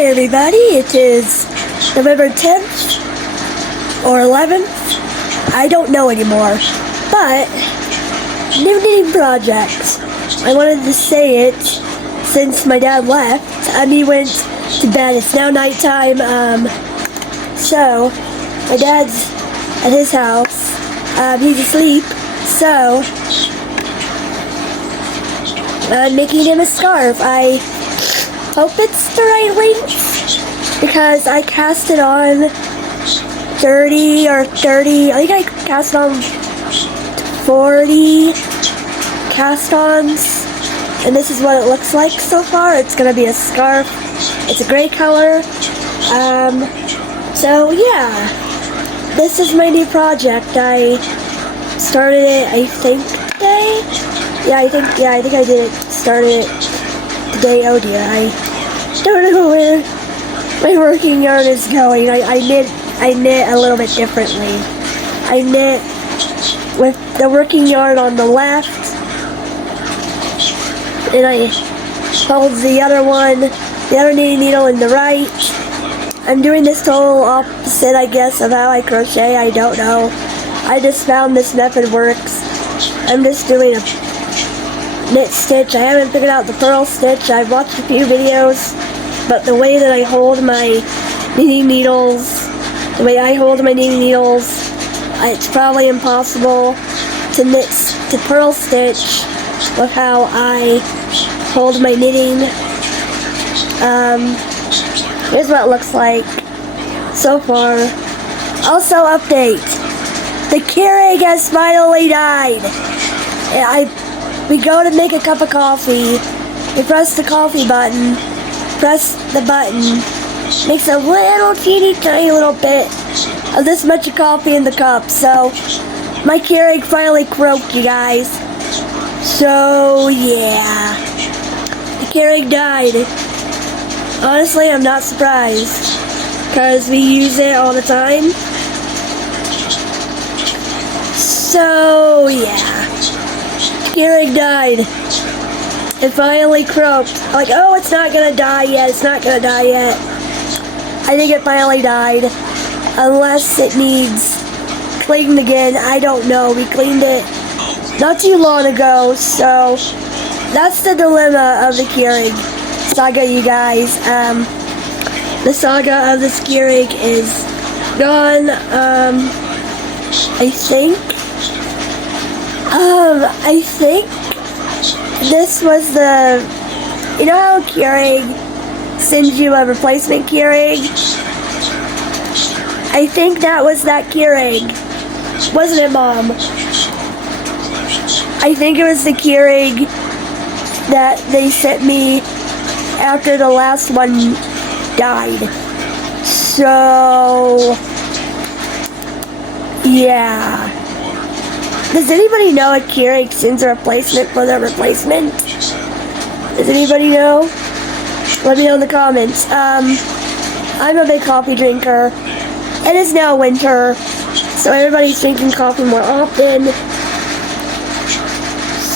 Hi everybody, it is November 10th or 11th, I don't know anymore, but new knitting project. I wanted to say it since my dad left. He went to bed. It's now nighttime, so my dad's at his house. He's asleep, so I'm making him a scarf. I hope it's the right length because I cast it on 30 or 30. I think I cast on 40 cast-ons, and this is what it looks like so far. It's gonna be a scarf. It's a gray color. So yeah, this is my new project. I started it, I think, today. I think I did started it today. Oh dear, I don't know where my working yarn is going. I knit a little bit differently. I knit with the working yarn on the left, and I hold the other knitting needle in the right. I'm doing this total opposite, I guess, of how I crochet. I don't know. I just found this method works. I'm just doing a knit stitch. I haven't figured out the purl stitch. I've watched a few videos, but the way that I hold my knitting needles, it's probably impossible to purl stitch with how I hold my knitting. Here's what it looks like so far. Also, update. The Keurig has finally died. We go to make a cup of coffee. We press the coffee button. Press the button. Makes a little teeny tiny little bit of this much of coffee in the cup. So my Keurig finally croaked, you guys. So yeah, the Keurig died. Honestly, I'm not surprised because we use it all the time. So yeah, Keurig died. It finally croaked. Like, oh, it's not gonna die yet. It's not gonna die yet. I think it finally died, unless it needs cleaned again. I don't know. We cleaned it not too long ago, so that's the dilemma of the Keurig saga, you guys. The saga of this Keurig is gone. I think this was the, you know how Keurig sends you a replacement Keurig? I think that was that Keurig. Wasn't it, Mom? I think it was the Keurig that they sent me after the last one died. So yeah. Does anybody know a Keurig sends a replacement for their replacement? Does anybody know? Let me know in the comments. I'm a big coffee drinker. It is now winter, so everybody's drinking coffee more often.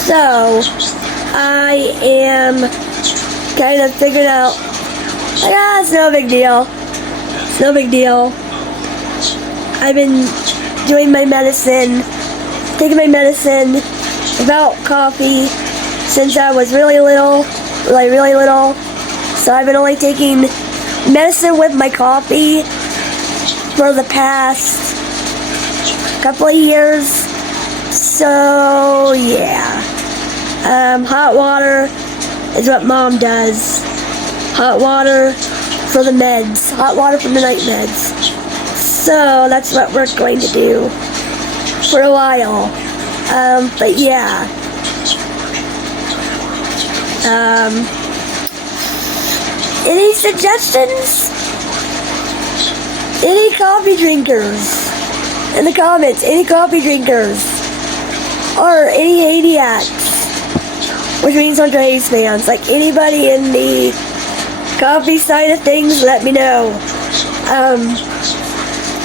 So I am kind of figuring out, like, it's no big deal. It's no big deal. I've been doing my medicine, taking my medicine without coffee since I was really little. So I've been only taking medicine with my coffee for the past couple of years. So yeah. Hot water is what Mom does. Hot water for the meds. Hot water for the night meds. So that's what we're going to do for a while. But yeah. Any suggestions? Any coffee drinkers? In the comments, any coffee drinkers? Or any maniacs? Which means Hunter Hayes fans. Like, anybody in the coffee side of things, let me know.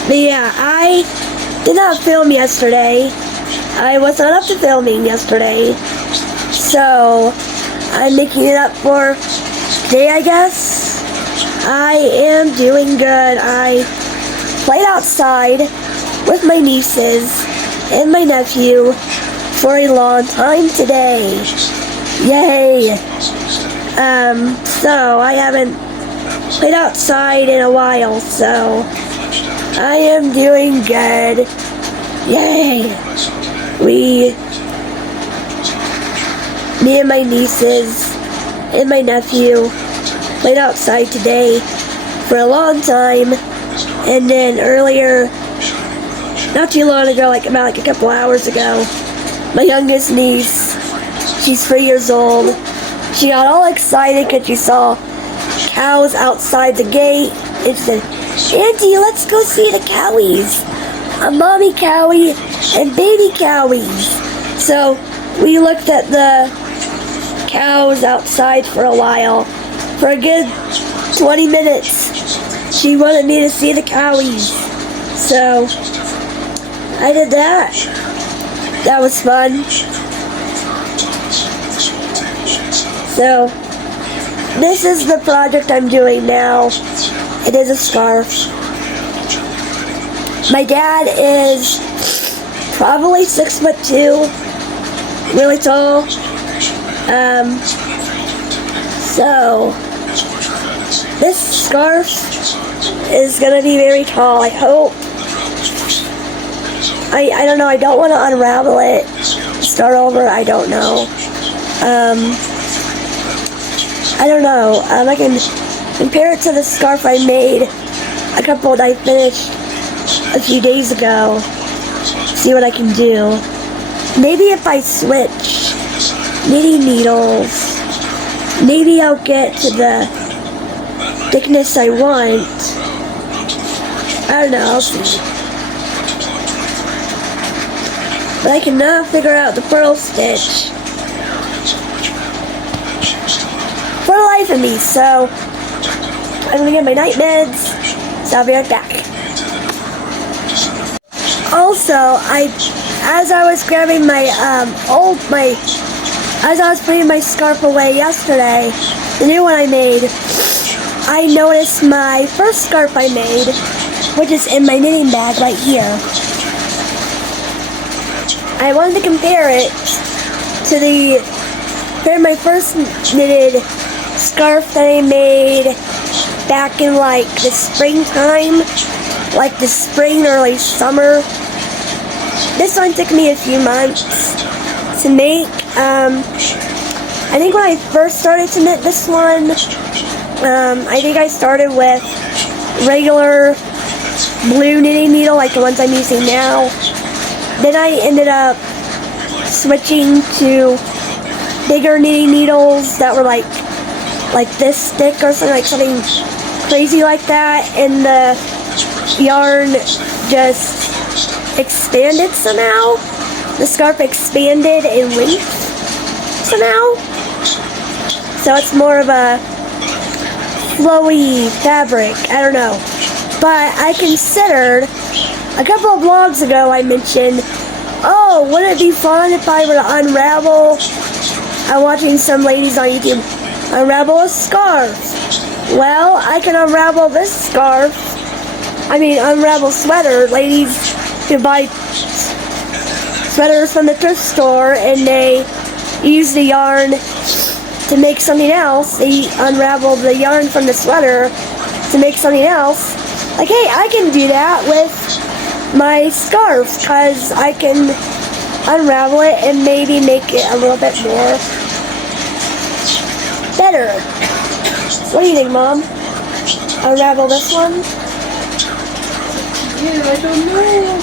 But yeah, I did not film yesterday. I was not up to filming yesterday. So I'm making it up for today, I guess. I am doing good. I played outside with my nieces and my nephew for a long time today. Yay! So I haven't played outside in a while, so I am doing good. Yay! Me and my nieces and my nephew played outside today for a long time, and then earlier, not too long ago, about a couple hours ago, my youngest niece, she's 3 years old, she got all excited because she saw cows outside the gate, and she said, "Auntie, let's go see the cowies, a mommy cowie and baby cowies." So we looked at the cows outside for a while. For a good 20 minutes, she wanted me to see the cowies. So I did that. That was fun. So this is the project I'm doing now. It is a scarf. My dad is probably 6'2", really tall. So this scarf is gonna be very tall, I hope. I don't know, I don't want to unravel it, start over, I don't know. I don't know, I can compare it to the scarf I made, I finished a few days ago, see what I can do. Maybe if I switch knitting needles, maybe I'll get to the thickness I want. I don't know, I'll see. But I cannot figure out the purl stitch for the life of me, so I'm gonna get my night meds, so I'll be right back. Also, as I was grabbing as I was putting my scarf away yesterday, the new one I made, I noticed my first scarf I made, which is in my knitting bag right here. I wanted to compare it to my first knitted scarf that I made back in the springtime, the spring, early summer. This one took me a few months to make. I think when I first started to knit this one, I think I started with regular blue knitting needle like the ones I'm using now. Then I ended up switching to bigger knitting needles that were like this thick or something crazy like that, and the yarn just expanded somehow. The scarf expanded in length somehow, so it's more of a flowy fabric, I don't know. But I considered, a couple of vlogs ago I mentioned, oh, wouldn't it be fun if I were to unravel, I'm watching some ladies on YouTube unravel a scarf. Well, I can unravel this scarf, unravel sweater. Ladies who buy sweaters from the thrift store and they use the yarn to make something else. They unravel the yarn from the sweater to make something else. Like, hey, I can do that with my scarf because I can unravel it and maybe make it a little bit more better. What do you think, Mom? Unravel this one? Dude, I don't know.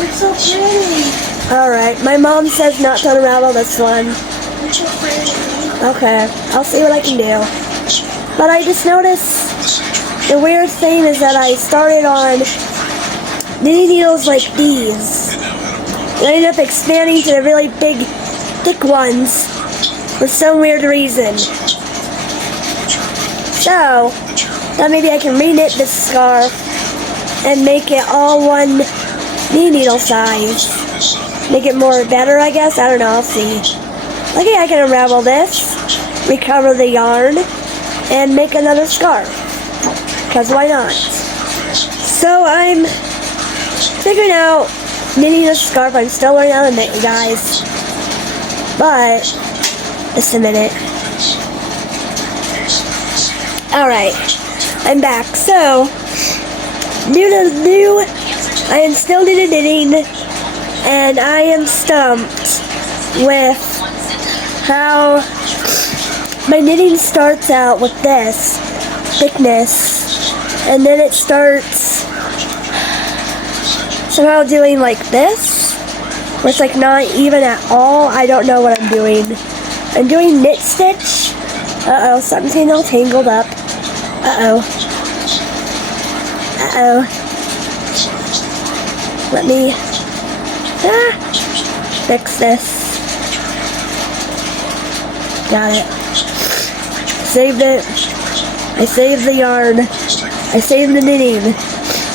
It's so pretty. Alright, my mom says not to unravel this one. It's so pretty. Okay, I'll see what I can do. But I just noticed the weird thing is that I started on knitting needles like these. And I ended up expanding to the really big, thick ones for some weird reason. So, thought maybe I can re-knit this scarf and make it all one knitting needle size. Make it more better, I guess. I don't know, I'll see. Okay, I can unravel this, recover the yarn, and make another scarf. because why not? So I'm figuring out knitting a scarf. I'm still learning how to knit, you guys. But, just a minute. Alright, I'm back. So, new, I am still new to knitting, and I am stumped with how my knitting starts out with this thickness, and then it starts somehow doing like this, where it's like not even at all. I don't know what I'm doing. I'm doing knit stitch. Uh-oh, something's all tangled up. Uh-oh. Uh-oh. Let me fix this. Got it. Saved it. I saved the yarn. I saved the knitting.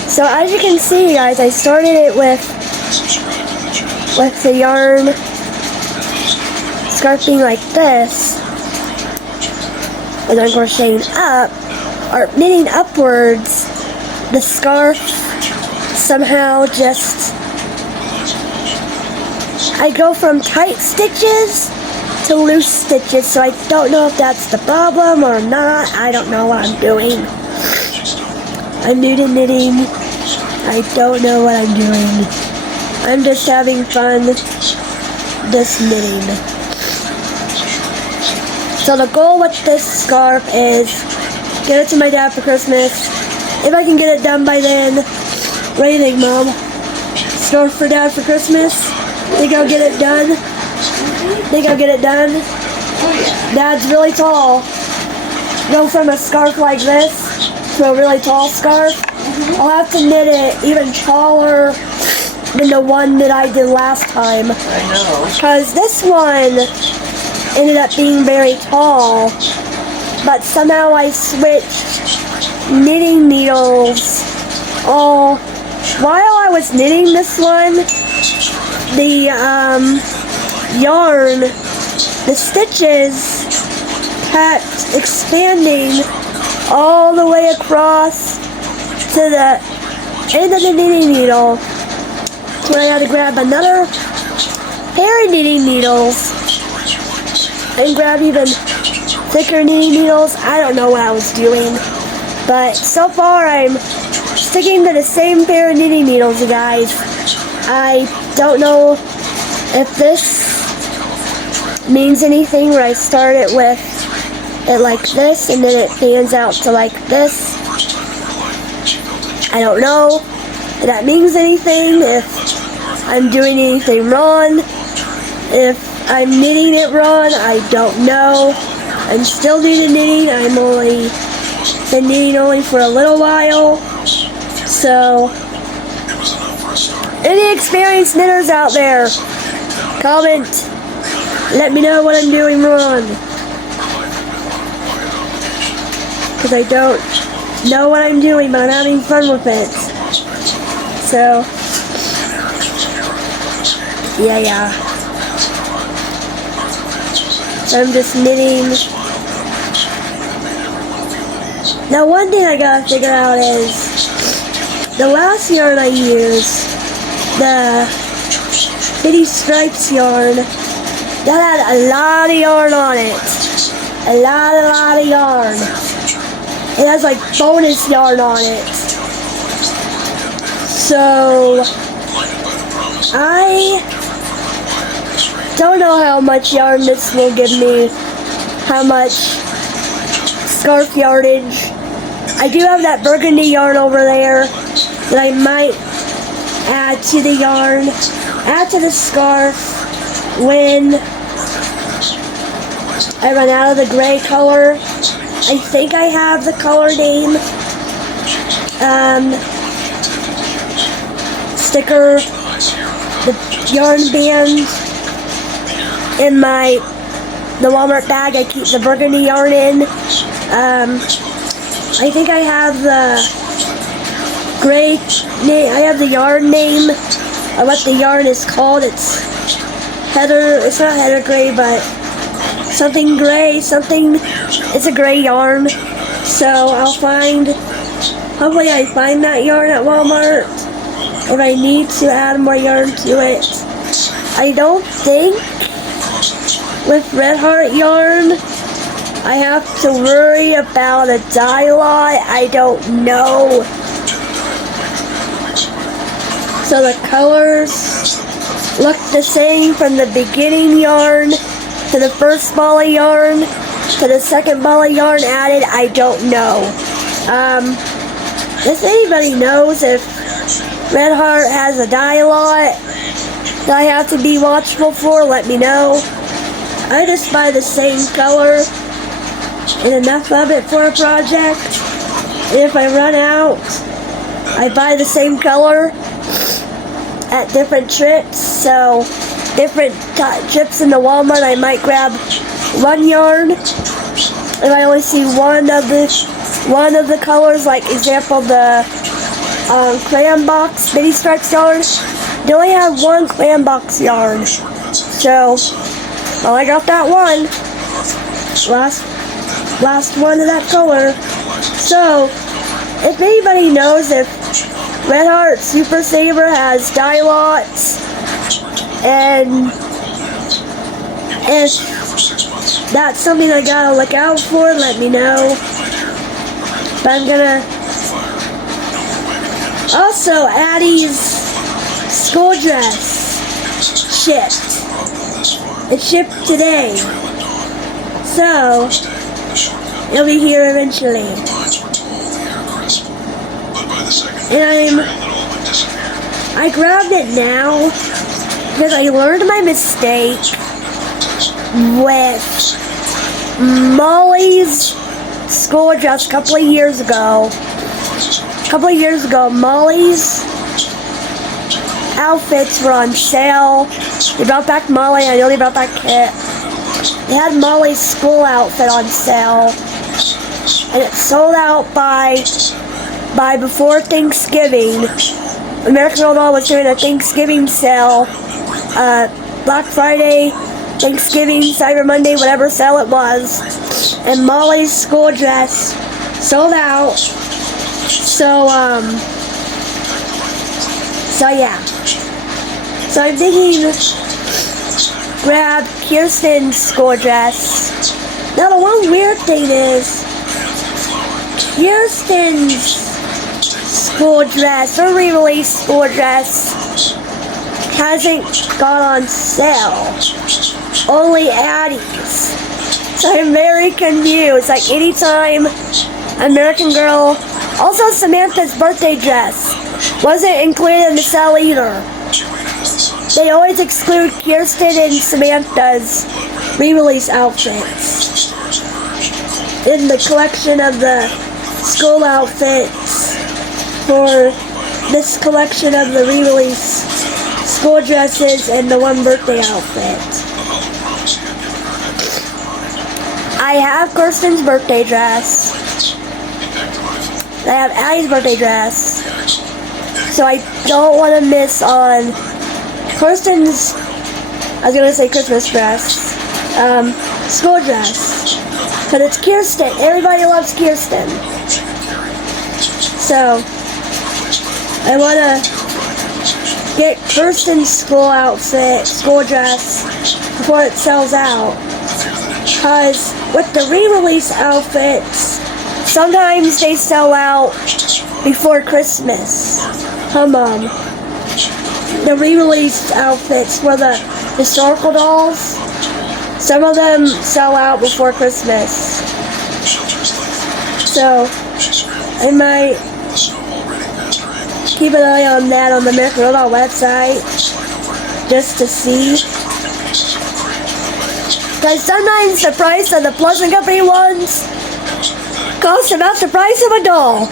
So as you can see, guys, I started it with the yarn scarf being like this, and I'm crocheting up, or knitting upwards. The scarf somehow just, I go from tight stitches to loose stitches, so I don't know if that's the problem or not. I don't know what I'm doing. I'm new to knitting. I don't know what I'm doing. I'm just having fun just knitting. So the goal with this scarf is get it to my dad for Christmas. If I can get it done by then. What do you think, Mom? Scarf for Dad for Christmas? Think I'll get it done? Think I'll get it done? Dad's really tall. Go from a scarf like this to a really tall scarf. I'll have to knit it even taller than the one that I did last time. I know. Because this one ended up being very tall, but somehow I switched knitting needles all while I was knitting this one. The yarn, the stitches kept expanding all the way across to the end of the knitting needle, so I had to grab another pair of knitting needles and grab even thicker knitting needles. I don't know what I was doing, but so far I'm sticking to the same pair of knitting needles, you guys. I don't know if this means anything where I start it with it like this and then it pans out to like this. I don't know if that means anything, if I'm doing anything wrong, if I'm knitting it wrong, I don't know. I'm still new to knitting. I'm only been knitting only for a little while. So, any experienced knitters out there, comment, let me know what I'm doing wrong. Because I don't know what I'm doing, but I'm having fun with it. So, yeah. So I'm just knitting. Now one thing I gotta figure out is, the last yarn I used, the Bitty Stripes yarn, that had a lot of yarn on it. A lot of yarn. It has like bonus yarn on it. So, I don't know how much yarn this will give me, how much scarf yardage. I do have that burgundy yarn over there that I might add to the yarn, add to the scarf when I run out of the gray color. I think I have the color name sticker, the yarn band in the Walmart bag I keep the burgundy yarn in. I think I have the gray name, I have the yarn name, or what the yarn is called. It's it's not heather gray, but something gray, it's a gray yarn. So I'll find Hopefully I find that yarn at Walmart if I need to add more yarn to it. I don't think with Red Heart yarn I have to worry about a dye lot. I don't know. So the colors look the same from the beginning yarn to the first ball of yarn to the second ball of yarn added. I don't know. If anybody knows if Red Heart has a dye lot that I have to be watchful for, let me know. I just buy the same color and enough of it for a project. And if I run out, I buy the same color at different trips. So different trips in the Walmart, I might grab one yarn. If I only see one of the colors, like example the crayon box mini stripes yarn, they only have one crayon box yarn. So, well, I got that one. Last one of that color. So, if anybody knows if Red Heart Super Saver has dye lots, and if that's something I gotta look out for, let me know. But I'm gonna also Addie's school dress shipped. It shipped today, so it'll be here eventually. And I grabbed it now because I learned my mistake with Molly's school dress a couple of years ago. Molly's outfits were on sale. They brought back Molly. I know they brought back Kit. They had Molly's school outfit on sale, and it sold out by before Thanksgiving. American Girl Doll was doing a Thanksgiving sale, Black Friday, Thanksgiving, Cyber Monday, whatever sale it was, and Molly's school dress sold out. So yeah. So I'm thinking grab Kirsten's school dress. Now the one weird thing is Kirsten's school dress, her re-release school dress, hasn't gone on sale. Only Addie's. So I'm very confused. Like anytime American Girl, also Samantha's birthday dress wasn't included in the sale either. They always exclude Kirsten and Samantha's re-release outfits in the collection of the school outfits for this collection of the re-release school dresses and the one birthday outfit. I have Kirsten's birthday dress. I have Addie's birthday dress. So I don't want to miss on Kirsten's, I was going to say Christmas dress, school dress. Because it's Kirsten. Everybody loves Kirsten. So I want to get Kirsten's school outfit, school dress, before it sells out. Because with the re-release outfits, sometimes they sell out before Christmas. The re-released outfits for the historical dolls, some of them sell out before Christmas. So I might keep an eye on that on the American Girl Doll website just to see. Because sometimes the price of the Pleasant Company ones costs about the price of a doll.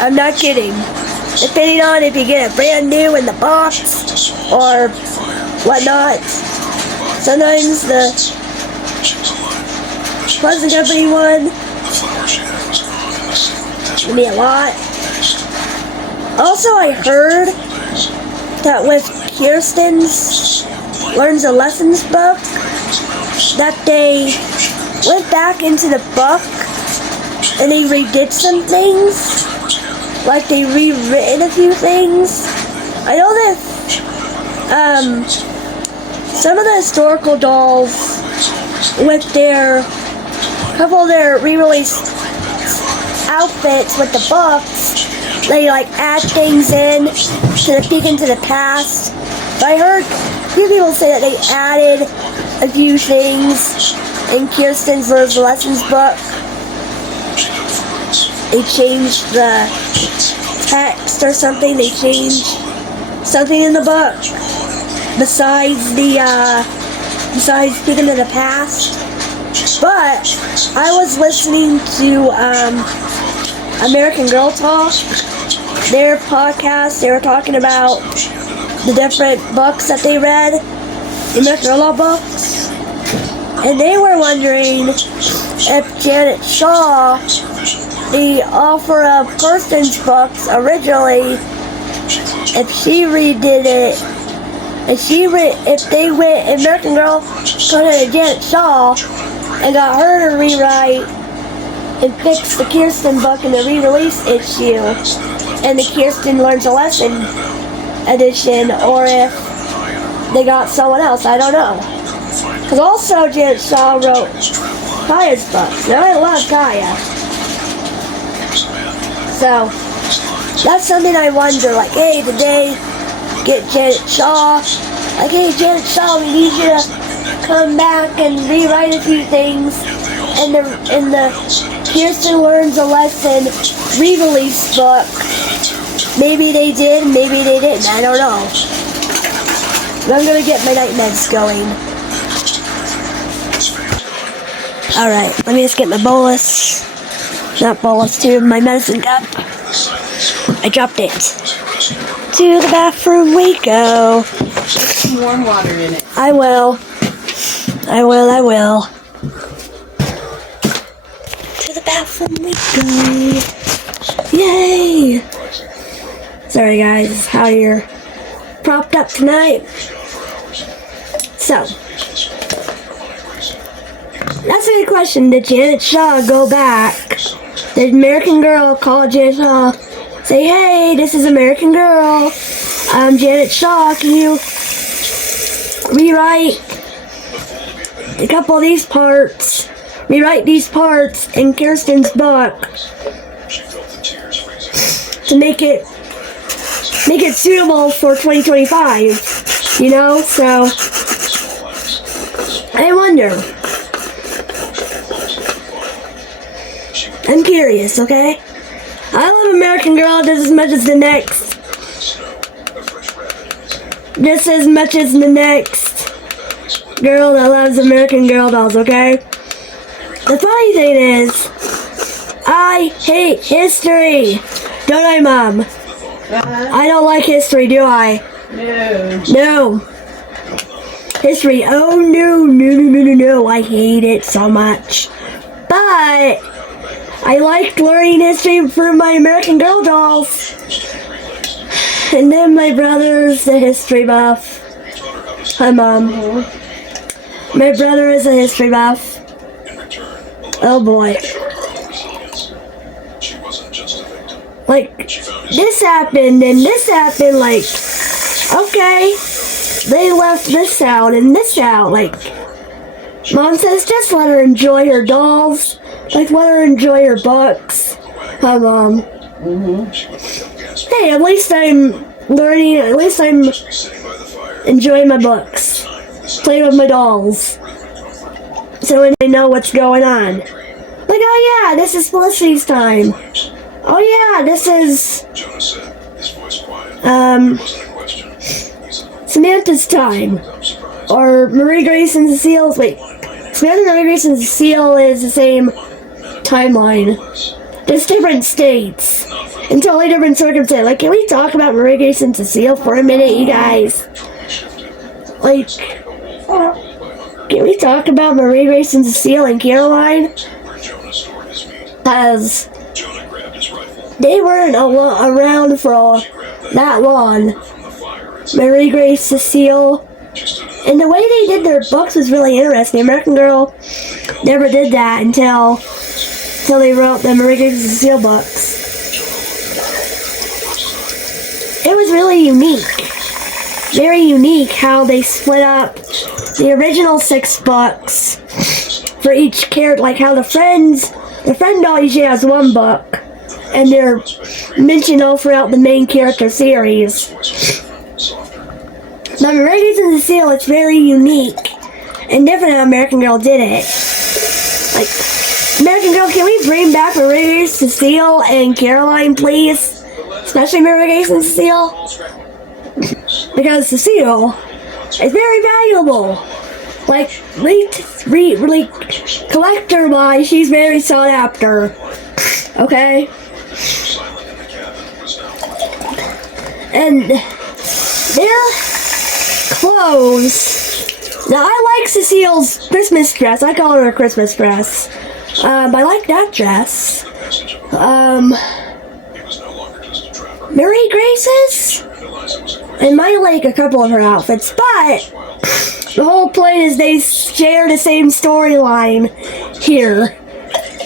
I'm not kidding. Depending on if you get it brand new in the box or whatnot. Sometimes the Pleasant Company one can be a lot. Also, I heard that with Kirsten's Learns the Lessons book, that they went back into the book and they redid some things. Like they rewritten a few things. I know that some of the historical dolls with their couple of their re-released outfits with the books, they like add things in to the peek into the past. But I heard a few people say that they added a few things in Kirsten's Learns the Lessons book. They changed the text or something. They changed something in the book besides peek into the past. But I was listening to American Girl Talk, their podcast. They were talking about the different books that they read, the American Girl Law books, and they were wondering if Janet Shaw, the author of Kirsten's books originally, if she redid it, if they went American Girl to Janet Shaw and got her to rewrite and fix the Kirsten book in the re-release issue and the Kirsten Learns a Lesson edition, or if they got someone else. I don't know. Because also Janet Shaw wrote Kaya's books. Now I love Kaya. So that's something I wonder, like, hey, did they get Janet Shaw? Like, hey, Janet Shaw, we need you to come back and rewrite a few things in the Kirsten Learns a Lesson re-release book. Maybe they did, maybe they didn't. I don't know. But I'm gonna get my night meds going. Alright, let me just get my bolus. Not bolus, to my medicine cup. I dropped it. To the bathroom we go. Put some warm water in it. I will. I will. To the bathroom we go. Yay! Sorry guys, how you're propped up tonight. So, that's a good question. Did Janet Shaw go back? Did American Girl call Janet Shaw? Say, hey, this is American Girl. I'm Janet Shaw. Can you rewrite a couple of these parts? Rewrite these parts in Kirsten's book to make it suitable for 2025. You know, so I wonder. I'm curious, okay? I love American Girl just as much as the next. Just as much as the next girl that loves American Girl dolls, okay? The funny thing is, I hate history. Don't I, Mom? I don't like history, do I? No. History, oh no. I hate it so much. But I liked learning history through my American Girl dolls. And then my brother's a history buff. Hi, Mom. My brother is a history buff. Oh boy. Like, this happened and this happened, like, okay. They left this out and this out, like, Mom says just let her enjoy her dolls. Like, let her enjoy her books. Hi, Mom. Hey, at least I'm learning, at least I'm enjoying my books. Playing with my dolls. So I know what's going on. Like, oh yeah, this is Felicity's time. Oh yeah, this is Samantha's time. Or Marie Grace and Cecile's, wait. Samantha, Marie Grace and Cecile is the same timeline. Just different states. And totally different circumstances. Like, can we talk about Marie Grace and Cecile for a minute, you guys? Like, can we talk about Marie Grace and Cecile and Caroline? Because they weren't around for that long. Marie Grace, Cecile. And the way they did their books was really interesting. American Girl never did that until until they wrote the Marie Grace and Cecile books. It was really unique. Very unique how they split up the original 6 books for each character, like how the friend doll usually has 1 book, and they're mentioned all throughout the main character series. Now, Marie Grace and Cecile, it's very unique and different how American Girl did it. Like, American Girl, can we bring back Marie Grace, Cecile, and Caroline, please? Especially Marie Grace and Cecile. Because Cecile is very valuable. Like, collector-wise, she's very sought after. Okay? And their clothes. Now, I like Cecile's Christmas dress. I call her a Christmas dress. I like that dress. Marie Grace's? I might like a couple of her outfits, but the whole point is they share the same storyline here.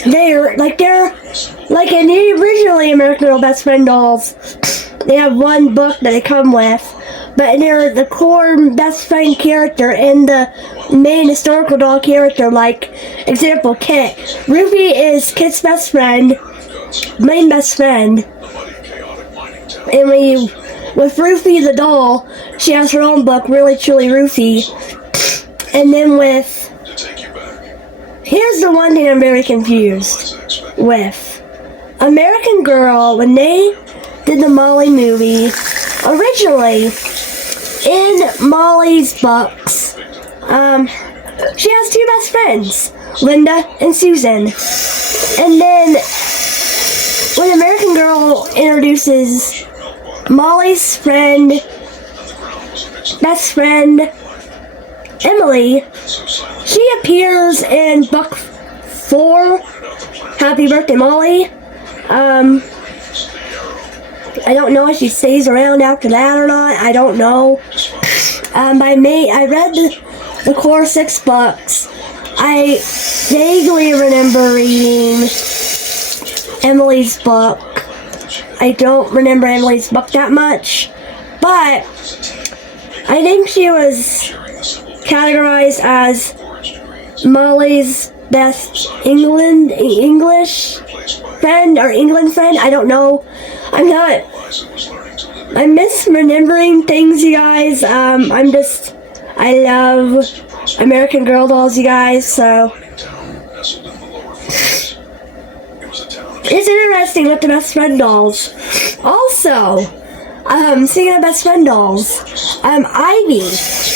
They're like in the originally American Girl Best Friend dolls, they have 1 book that they come with, but they're the core best friend character and the main historical doll character. Like, example, Kit. Ruby is Kit's best friend, main best friend. And with Rufy the doll, she has her own book, Really Truly Rufy. And then here's the one thing I'm very confused with. American Girl, when they did the Molly movie, originally, in Molly's books, she has 2 best friends, Linda and Susan. And then, when American Girl introduces Molly's best friend, Emily, she appears in book 4, Happy Birthday Molly. I don't know if she stays around after that or not. I don't know. I read the core 6 books. I vaguely remember reading Emily's book. I don't remember Emily's book that much, but I think she was categorized as Molly's best English friend or England friend. I don't know. I'm misremembering things, you guys. I love American Girl dolls, you guys, so it's interesting with the best friend dolls. Also, speaking of best friend dolls, Ivy,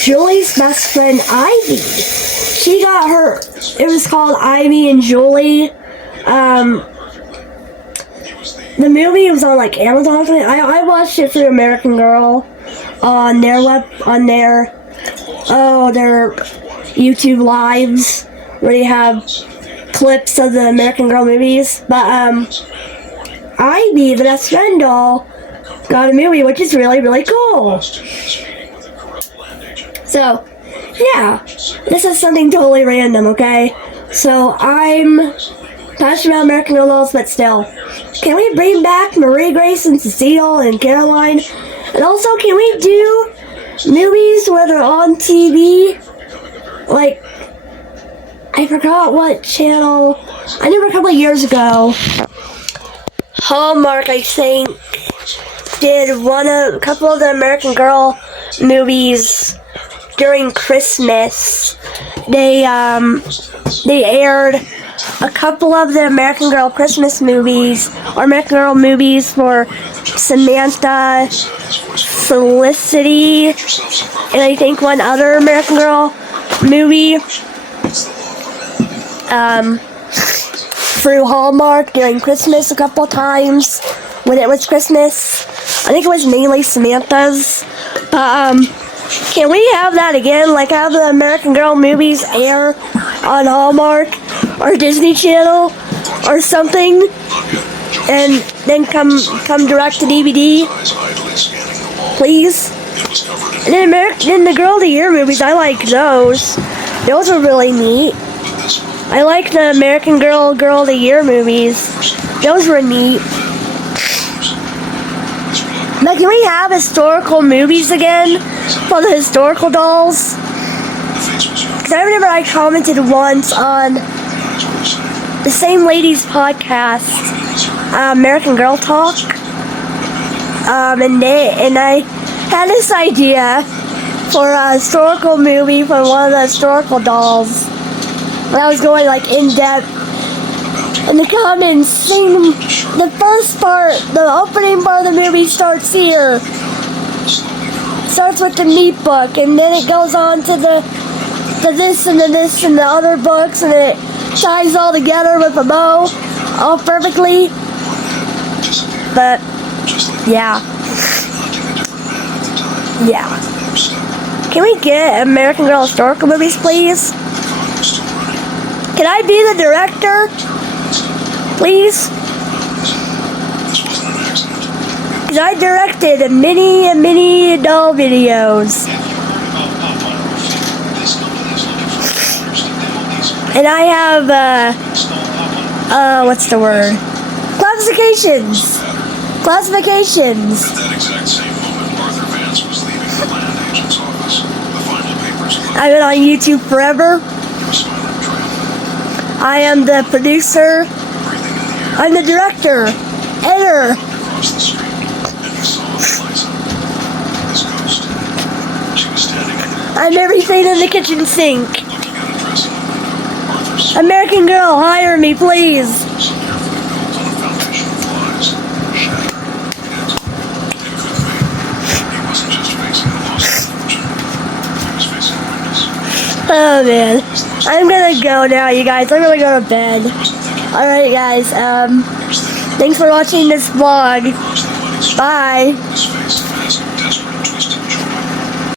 Julie's best friend Ivy, she got her, it was called Ivy and Julie. The movie was on like Amazon or something. I watched it through American Girl on their their YouTube lives where they have clips of the American Girl movies. But Ivy, the best friend doll, got a movie, which is really, really cool. So, yeah, this is something totally random, okay? So, I'm passionate about American Girl dolls, but still, can we bring back Marie Grace and Cecile and Caroline? And also, can we do movies where they're on TV? Like, I forgot what channel. I remember a couple of years ago, Hallmark, I think, did a couple of the American Girl movies during Christmas. They aired a couple of the American Girl Christmas movies, or American Girl movies for Samantha, Felicity, and I think one other American Girl movie through Hallmark during Christmas a couple times when it was Christmas. I think it was mainly Samantha's, but can we have that again? Like have the American Girl movies air on Hallmark or Disney Channel or something, and then come direct to DVD, please. And then the Girl of the Year movies, I like those. Those are really neat. I like the American Girl of the Year movies. Those were neat. Now, can we have historical movies again for the historical dolls? Because I remember I commented once on the same lady's podcast, American Girl Talk, and I had this idea for a historical movie for one of the historical dolls. And I was going like in depth in the comments, saying the first part, the opening part of the movie starts here. Starts with the meat book, and then it goes on to this and the this and the other books, and it ties all together with a bow, all perfectly. But yeah. Can we get American Girl historical movies, please? Can I be the director, please? Because I directed many doll videos. And I have, what's the word? Classifications. At that exact same moment, Arthur Vance was leaving the land agent's office. The final papers I've been on YouTube forever. smiling triumphant, I am the producer. breathing in the air I'm the director. Editor. across the street, and he saw Eliza, his ghost. She was standing in there, I'm everything in the kitchen sink. looking at a dress in the window. Arthur's American Girl, hire me, please. so carefully built on a foundation of lies, shattering. It could be. He wasn't just facing the loss of fortune. He was facing a witness. Oh man. I'm gonna go now, you guys. I'm gonna go to bed. He wasn't thinking. Alright guys, He was thinking of thanks for watching this vlog. across that muddy street. Bye. His face a mask of desperation.